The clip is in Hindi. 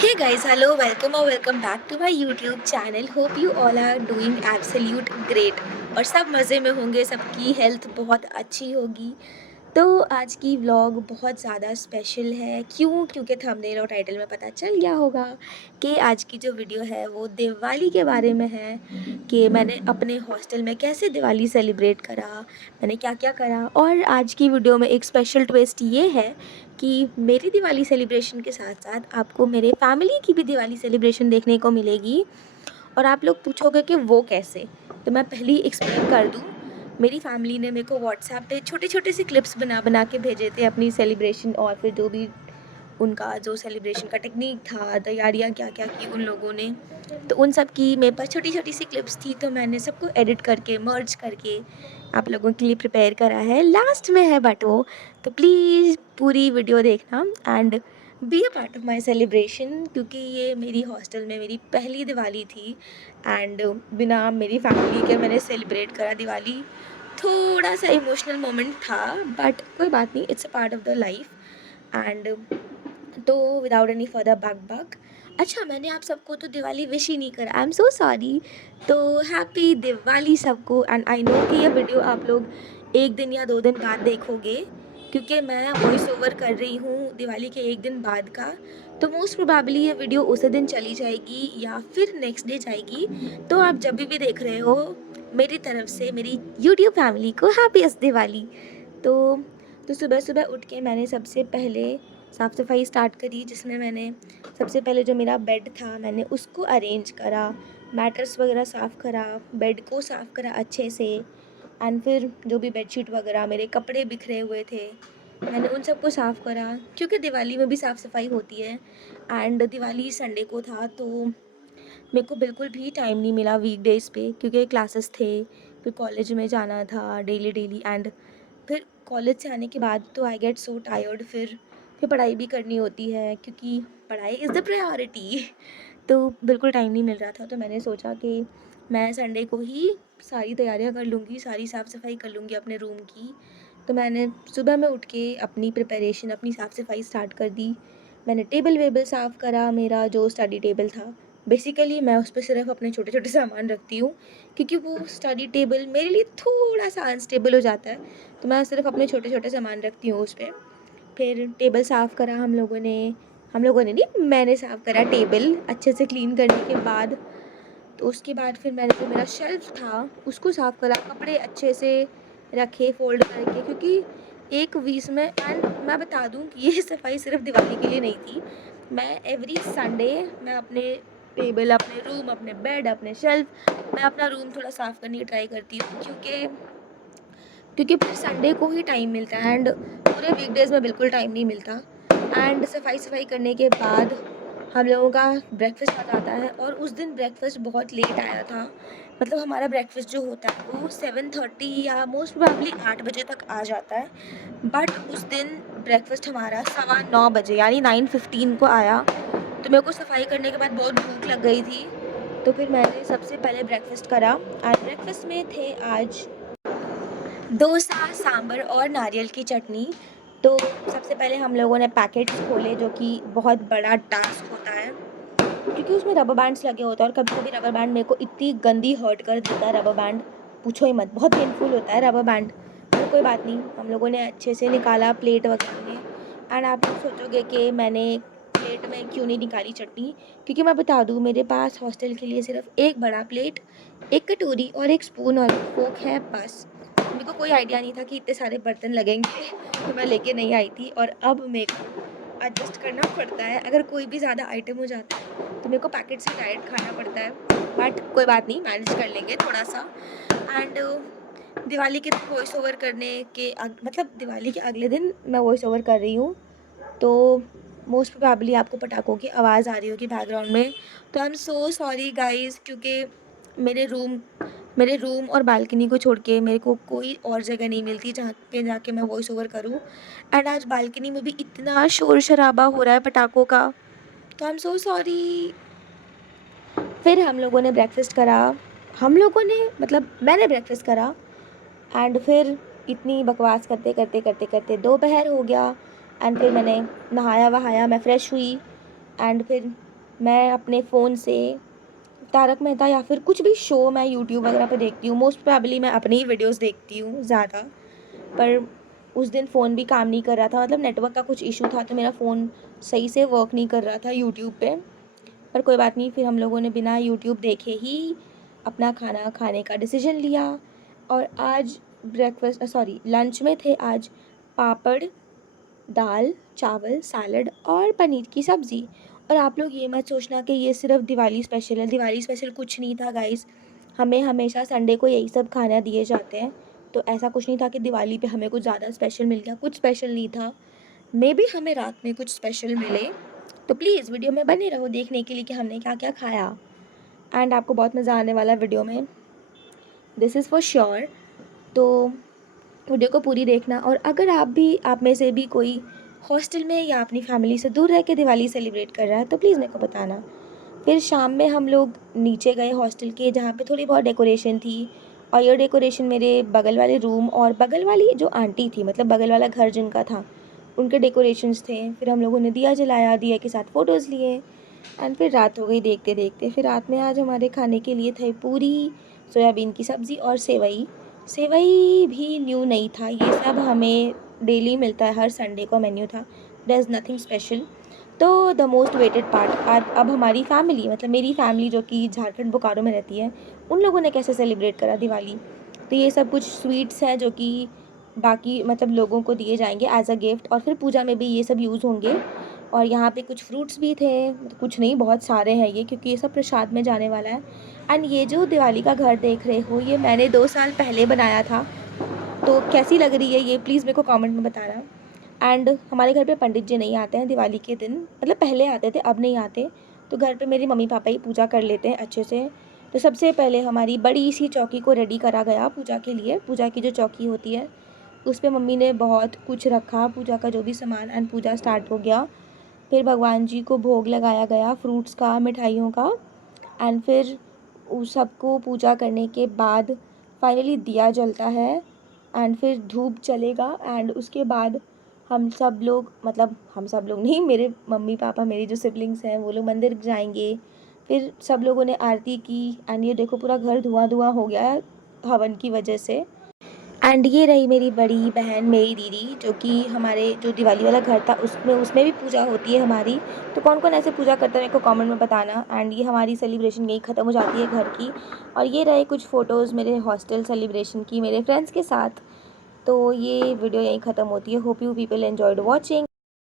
Hey guys, hello, welcome or welcome back to my YouTube channel. Hope you all are doing absolute great और सब मज़े में होंगे, सबकी हेल्थ बहुत अच्छी होगी। तो आज की व्लॉग बहुत ज़्यादा स्पेशल है। क्यों? क्योंकि थंबनेल और टाइटल में पता चल गया होगा कि आज की जो वीडियो है वो दिवाली के बारे में है कि मैंने अपने हॉस्टल में कैसे दिवाली सेलिब्रेट करा, मैंने क्या क्या करा। और आज की वीडियो में एक स्पेशल ट्विस्ट ये है कि मेरी दिवाली सेलिब्रेशन के साथ साथ आपको मेरे फैमिली की भी दिवाली सेलिब्रेशन देखने को मिलेगी। और आप लोग पूछोगे कि वो कैसे, तो मैं पहले ही एक्सप्लेन कर दूँ। मेरी फैमिली ने मेरे को व्हाट्सएप पे छोटे छोटे से क्लिप्स बना बना के भेजे थे अपनी सेलिब्रेशन, और फिर जो भी उनका जो सेलिब्रेशन का टेक्निक था, तैयारियाँ क्या क्या की उन लोगों ने, तो उन सब की मेरे पास छोटी छोटी सी क्लिप्स थी। तो मैंने सबको एडिट करके मर्ज करके आप लोगों के लिए प्रिपेयर करा है। लास्ट में है बट वो, तो प्लीज़ पूरी वीडियो देखना and be a part of my celebration, क्योंकि ये मेरी हॉस्टल में मेरी पहली दिवाली थी एंड बिना मेरी फैमिली के मैंने सेलिब्रेट करा दिवाली। थोड़ा सा इमोशनल मोमेंट था बट कोई बात नहीं, it's a part of the life. And तो विदाउट एनी फर्दर बक, अच्छा मैंने आप सबको तो दिवाली विश ही नहीं करा, आई एम सो सॉरी। तो हैप्पी दिवाली सबको। एंड आई नो कि ये वीडियो आप लोग एक दिन या 2 दिन बाद देखोगे, क्योंकि मैं वॉइस ओवर कर रही हूँ दिवाली के एक दिन बाद का। तो मोस्ट प्रोबेबली ये वीडियो उसी दिन चली जाएगी या फिर नेक्स्ट डे जाएगी। तो आप जब भी देख रहे हो, मेरी तरफ से मेरी यूट्यूब फैमिली को हैप्पीएस्ट दिवाली। तो सुबह सुबह उठ के मैंने सबसे पहले साफ़ सफाई स्टार्ट करी, जिसमें मैंने सबसे पहले जो मेरा बेड था मैंने उसको अरेंज करा, मैट्रेस वगैरह साफ़ करा, बेड को साफ़ करा अच्छे से। एंड फिर जो भी बेडशीट वगैरह, मेरे कपड़े बिखरे हुए थे, मैंने उन सबको साफ़ करा, क्योंकि दिवाली में भी साफ़ सफाई होती है। एंड दिवाली संडे को था, तो मेरे को बिल्कुल भी टाइम नहीं मिला वीकडेज़ पे, क्योंकि क्लासेस थे, फिर कॉलेज में जाना था डेली डेली। एंड फिर कॉलेज से आने के बाद तो आई गेट सो टायर्ड, फिर पढ़ाई भी करनी होती है, क्योंकि पढ़ाई इज़ द प्रायोरिटी। तो बिल्कुल टाइम नहीं मिल रहा था, तो मैंने सोचा कि मैं संडे को ही सारी तैयारियां कर लूँगी, सारी साफ़ सफाई कर लूँगी अपने रूम की। तो मैंने सुबह में उठ के अपनी प्रिपरेशन, अपनी साफ़ सफाई स्टार्ट कर दी। मैंने टेबल वेबल साफ़ करा, मेरा जो स्टडी टेबल था, बेसिकली मैं उस पे सिर्फ अपने छोटे छोटे सामान रखती हूँ, क्योंकि वो स्टडी टेबल मेरे लिए थोड़ा सा अनस्टेबल हो जाता है, तो मैं सिर्फ अपने छोटे छोटे सामान रखती हूँ उस पर। फिर टेबल साफ़ करा हम लोगों ने नहीं, मैंने साफ़ करा टेबल अच्छे से क्लीन करने के बाद। तो उसके बाद फिर मैंने जो मेरा शेल्फ था उसको साफ़ करा, कपड़े अच्छे से रखे फ़ोल्ड करके, क्योंकि एक वीस में। एंड मैं बता दूं कि ये सफाई सिर्फ दिवाली के लिए नहीं थी। मैं एवरी संडे मैं अपने टेबल, अपने रूम, अपने बेड, अपने शेल्फ, मैं अपना रूम थोड़ा साफ़ करने की ट्राई करती हूँ, क्योंकि फिर संडे को ही टाइम मिलता है एंड पूरे वीकडेज़ में बिल्कुल टाइम नहीं मिलता। एंड सफाई करने के बाद हम लोगों का ब्रेकफास्ट आता है, और उस दिन ब्रेकफास्ट बहुत लेट आया था। मतलब हमारा ब्रेकफास्ट जो होता है वो 7:30 या मोस्ट प्रोबेबली 8 बजे तक आ जाता है, बट उस दिन ब्रेकफास्ट हमारा 9:15 यानी 9:15 को आया। तो मेरे को सफाई करने के बाद बहुत भूख लग गई थी, तो फिर मैंने सबसे पहले ब्रेकफास्ट करा। और ब्रेकफास्ट में थे आज डोसा, सांभर और नारियल की चटनी। तो सबसे पहले हम लोगों ने पैकेट्स खोले, जो कि बहुत बड़ा टास्क होता है, क्योंकि उसमें रबर बैंड्स लगे होते हैं, और कभी कभी रबर बैंड मेरे को इतनी गंदी हर्ट कर देता है रबर बैंड, पूछो ही मत, बहुत पेनफुल होता है रबर बैंड। तो कोई बात नहीं, हम लोगों ने अच्छे से निकाला प्लेट वगैरह में। एंड आप लोग सोचोगे कि मैंने प्लेट में क्यों नहीं निकाली चटनी, क्योंकि मैं बता दूँ, मेरे पास हॉस्टल के लिए सिर्फ एक बड़ा प्लेट, एक कटोरी और एक स्पून और एक फोक है बस। मेरे को कोई आइडिया नहीं था कि इतने सारे बर्तन लगेंगे, तो मैं लेके नहीं आई थी। और अब मेरे को एडजस्ट करना पड़ता है, अगर कोई भी ज़्यादा आइटम हो जाता है तो मेरे को पैकेट से डायरेक्ट खाना पड़ता है, बट कोई बात नहीं, मैनेज कर लेंगे थोड़ा सा। एंड दिवाली के दिन वॉइस ओवर करने के मतलब दिवाली के अगले दिन मैं वॉइस ओवर कर रही हूँ, तो मोस्ट प्रोबेबली आपको पटाखों की आवाज़ आ रही होगी बैकग्राउंड में। तो I am so sorry guys, क्योंकि मेरे रूम और बालकनी को छोड़ के मेरे को कोई और जगह नहीं मिलती जहाँ पे जाके मैं वॉइस ओवर करूँ। एंड आज बालकनी में भी इतना शोर शराबा हो रहा है पटाखों का, तो आई एम सो सॉरी। फिर हम लोगों ने ब्रेकफास्ट करा, हम लोगों ने मतलब मैंने ब्रेकफास्ट करा। एंड फिर इतनी बकवास करते करते करते करते दोपहर हो गया। एंड फिर मैंने नहाया वहाया, मैं फ़्रेश हुई। एंड फिर मैं अपने फ़ोन से तारक मेहता या फिर कुछ भी शो मैं यूट्यूब वगैरह पे देखती हूँ। मोस्ट प्रोबेबली मैं अपनी ही वीडियोस देखती हूँ ज़्यादा। पर उस दिन फ़ोन भी काम नहीं कर रहा था, मतलब नेटवर्क का कुछ इशू था, तो मेरा फ़ोन सही से वर्क नहीं कर रहा था यूट्यूब पे। पर कोई बात नहीं, फिर हम लोगों ने बिना यूट्यूब देखे ही अपना खाना खाने का डिसीजन लिया। और आज लंच में थे आज पापड़, दाल, चावल, सैलड और पनीर की सब्ज़ी। और आप लोग ये मत सोचना कि ये सिर्फ़ दिवाली स्पेशल है, दिवाली स्पेशल कुछ नहीं था गाइस। हमें हमेशा संडे को यही सब खाना दिए जाते हैं, तो ऐसा कुछ नहीं था कि दिवाली पे हमें कुछ ज़्यादा स्पेशल मिल गया, कुछ स्पेशल नहीं था। मेबी हमें रात में कुछ स्पेशल मिले, तो प्लीज़ वीडियो में बने रहो देखने के लिए कि हमने क्या-क्या खाया। एंड आपको बहुत मज़ा आने वाला है वीडियो में, दिस इज़ फॉर श्योर। तो वीडियो को पूरी देखना। और अगर आप में से भी कोई हॉस्टल में या अपनी फैमिली से दूर रह के दिवाली सेलिब्रेट कर रहा है, तो प्लीज़ मेरे को बताना। फिर शाम में हम लोग नीचे गए हॉस्टल के, जहाँ पे थोड़ी बहुत डेकोरेशन थी। और ये डेकोरेशन मेरे बगल वाले रूम और बगल वाली जो आंटी थी, मतलब बगल वाला घर जिनका था, उनके डेकोरेशंस थे। फिर हम लोगों ने दिया जलाया, दिया के साथ फ़ोटोज़ लिए। एंड फिर रात हो गई देखते देखते। फिर रात में आज हमारे खाने के लिए थे पूरी, सोयाबीन की सब्ज़ी और सेवई। सेवई भी न्यू नहीं था, ये सब हमें डेली मिलता है, हर संडे का मेन्यू था। There is nothing special. तो द मोस्ट वेटेड पार्ट, अब हमारी फैमिली, मतलब मेरी फैमिली जो कि झारखंड बोकारो में रहती है, उन लोगों ने कैसे सेलिब्रेट करा दिवाली। तो ये सब कुछ स्वीट्स हैं जो कि बाकी मतलब लोगों को दिए जाएंगे एज अ गिफ्ट, और फिर पूजा में भी ये सब यूज़ होंगे। और यहाँ पे कुछ फ्रूट्स भी थे, कुछ नहीं बहुत सारे हैं ये, क्योंकि ये सब प्रसाद में जाने वाला है। एंड ये जो दिवाली का घर देख रहे हो, ये मैंने 2 साल पहले बनाया था। तो कैसी लग रही है ये प्लीज़ मेरे को कमेंट में बताना। एंड हमारे घर पे पंडित जी नहीं आते हैं दिवाली के दिन, मतलब पहले आते थे, अब नहीं आते। तो घर पे मेरी मम्मी पापा ही पूजा कर लेते हैं अच्छे से। तो सबसे पहले हमारी बड़ी सी चौकी को रेडी करा गया पूजा के लिए। पूजा की जो चौकी होती है उस पे मम्मी ने बहुत कुछ रखा, पूजा का जो भी सामान, एंड पूजा स्टार्ट हो गया। फिर भगवान जी को भोग लगाया गया फ्रूट्स का, मिठाइयों का। एंड फिर उस सबको पूजा करने के बाद फाइनली दिया जलता है। एंड फिर धूप जलेगा। एंड उसके बाद हम सब लोग, मतलब हम सब लोग नहीं, मेरे मम्मी पापा, मेरी जो सिबलिंग्स हैं, वो लोग मंदिर जाएंगे। फिर सब लोगों ने आरती की। एंड ये देखो पूरा घर धुआं धुआं हो गया है हवन की वजह से। एंड ये रही मेरी बड़ी बहन, मेरी दीदी, जो कि हमारे जो दिवाली वाला घर था उसमें भी पूजा होती है हमारी। तो कौन कौन ऐसे पूजा करता है मेरे को कमेंट में बताना। एंड ये हमारी सेलिब्रेशन यही ख़त्म हो जाती है घर की। और ये रहे कुछ फ़ोटोज़ मेरे हॉस्टल सेलिब्रेशन की मेरे फ्रेंड्स के साथ। तो ये वीडियो यहीं ख़त्म होती है। Hope you people enjoyed watching.